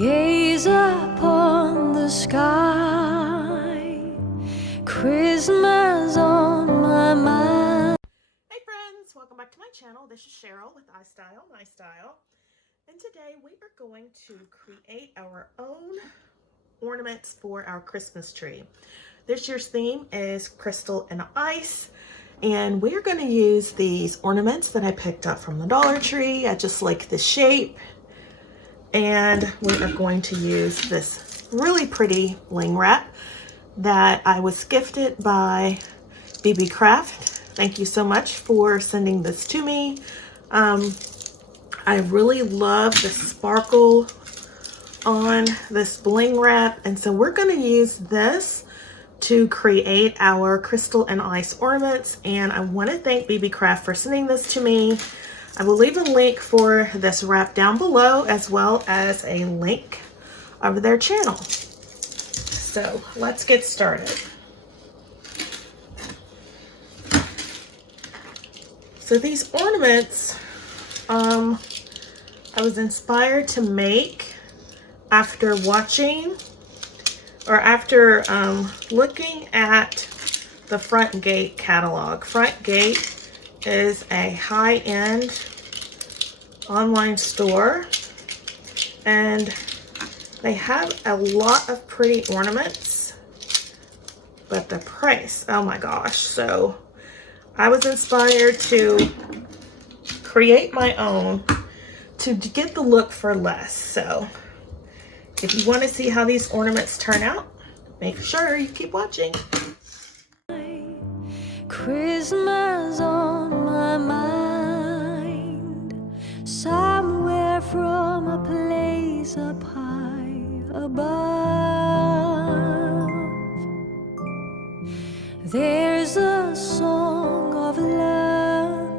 Gaze upon the sky, Christmas on my mind. Hey friends, welcome back to my channel. This is Cheryl with iSTYLEMYSTYLE, and today we are going to create our own ornaments for our Christmas tree. This year's theme is crystal and ice, and we're going to use these ornaments that I picked up from the Dollar Tree. I just like the shape, and we are going to use this really pretty bling wrap that I was gifted by BeeBeeCraft. Thank you so much for sending this to me. I really love the sparkle on this bling wrap, and so we're going to use this to create our crystal and ice ornaments. And I want to thank BeeBeeCraft for sending this to me. I will leave a link for this wrap down below, as well as a link of their channel. So let's get started. So these ornaments, I was inspired to make after watching or after looking at the Front Gate catalog. Front Gate is a high-end online store, and they have a lot of pretty ornaments, but the price, oh my gosh. So I was inspired to create my own to get the look for less. So if you want to see how these ornaments turn out, make sure you keep watching. Christmas on my mind, somewhere from a place up high above. There's a song of love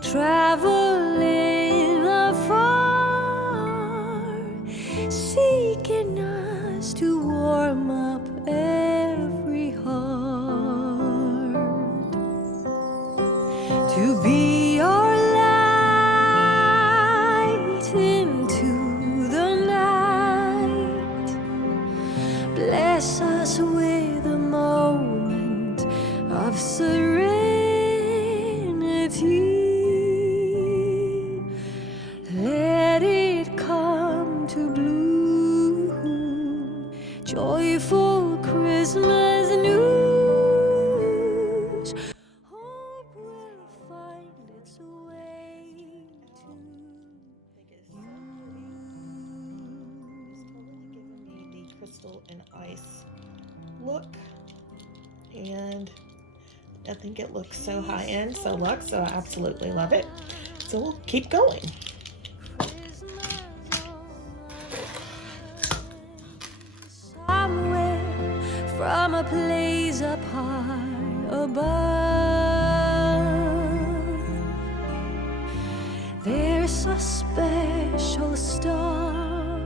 traveling afar, seeking us to warm up every heart, to be our light into the night. Bless us with a moment of serenity. Let it come to bloom, joyful Christmas news. Hope will find its way to Giving me the crystal and ice look, and I think it looks so high-end, so luxe, so I absolutely love it. So we'll keep going. somewhere from a place up high above. There's a special star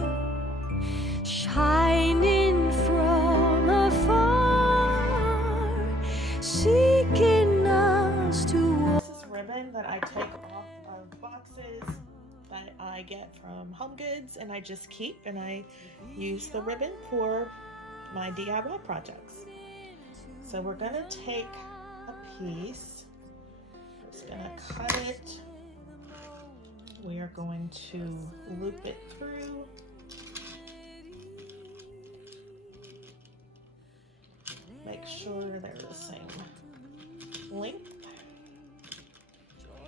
shining from afar, seeking us to. This is ribbon that I take off of boxes that I get from Home Goods, and I just keep, and I use the ribbon for my DIY projects. So we're going to take a piece, I'm just going to cut it, we are going to loop it through, make sure they're the same length,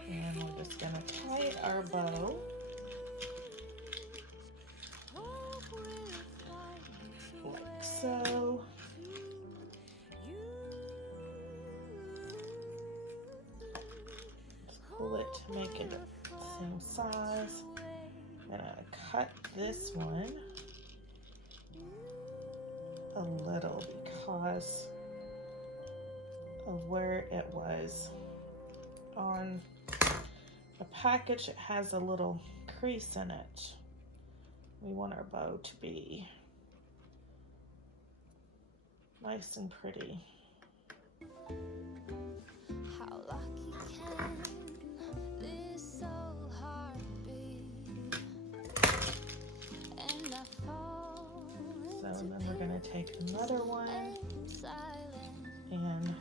and we're just going to tie our bow. Like so. Pull it to make it the same size. And I cut this one a little because of where it was on the package. It has a little crease in it. We want our bow to be nice and pretty. How lucky can this so hard be? And then we're going to take another one and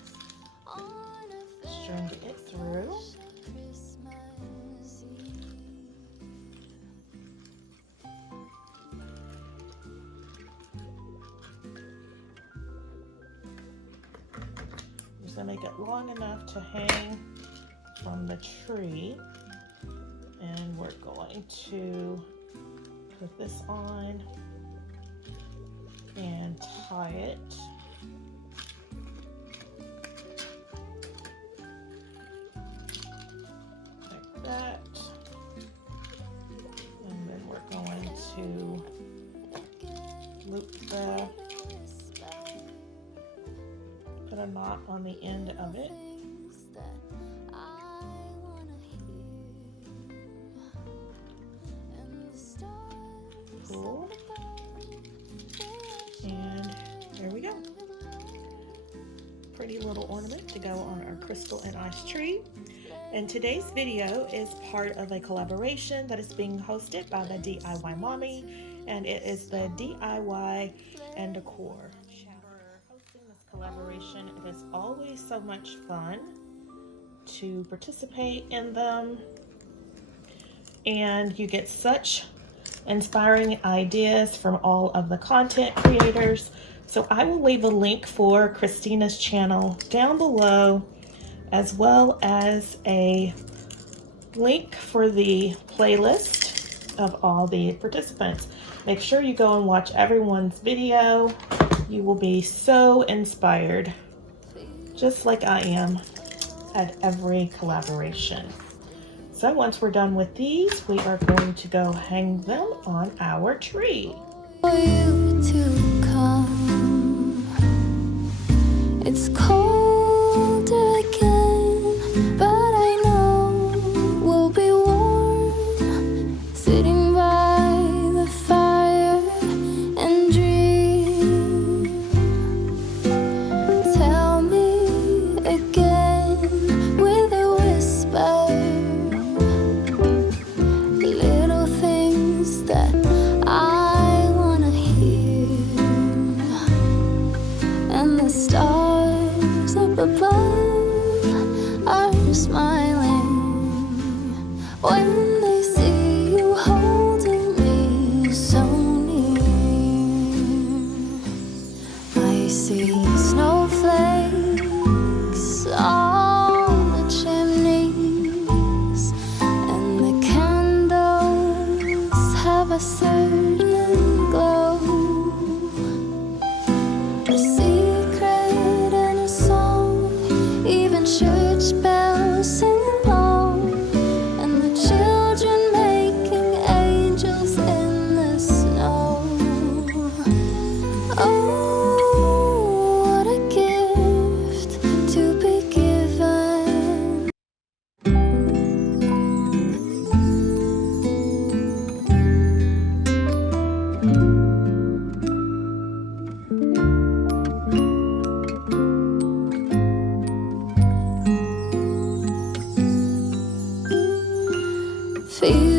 string it through. Just going to make it long enough to hang from the tree. And we're going to put this on and tie it. Like that. And then we're going to loop put a knot on the end of it. Cool. And there we go. Pretty little ornament to go on our crystal and ice tree. And today's video is part of a collaboration that is being hosted by the DIY Mommy, and it is the DIY and Decor. For hosting this collaboration, it is always so much fun to participate in them, and you get such inspiring ideas from all of the content creators. So I will leave a link for Christina's channel down below, as well as a link for the playlist of all the participants. Make sure you go and watch everyone's video. You will be so inspired, just like I am at every collaboration. So once we're done with these, we are going to go hang them on our tree. For you to come, it's cold again, but I know we'll be warm, sitting by the fire and dream. Tell me again with a whisper, little things that I wanna hear, and the stars up above are smiling when they see you holding me so near. I see snowflakes on the chimneys, and the candles have a certain glow, a secret and a song, even church bells sing along, and the children making angels in the snow. Oh, what a gift to be given. Feel